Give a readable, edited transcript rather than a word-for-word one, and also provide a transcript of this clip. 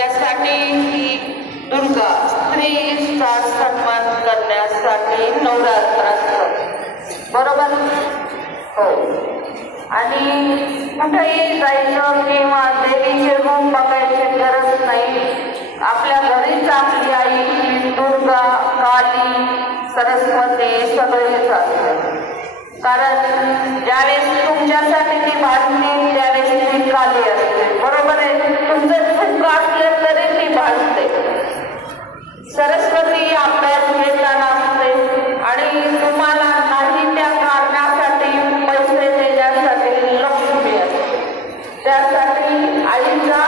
त्यासाठी ही दुर्गा स्त्रीचा सन्मान करण्यासाठी नवरात्रात बरोबर हो। आणि कुठेही जायचं किंवा देवीचे रूप बघायची गरज नाही, आपल्या घरीच आपली आई ही दुर्गा काली सरस्वती सगळेच असते। कारण ज्यावेळेस तुमच्यासाठी ती भाजते त्यावेळेस ती काली असते बरोबर आहे। तुमचं दुःख असलं तरी ती भाजते। सरस्वती अभ्यास घेताना असते आणि तुम्हाला नाही त्या कारणासाठी पैसे देण्यासाठी लक्ष्मी असते। त्यासाठी आईचा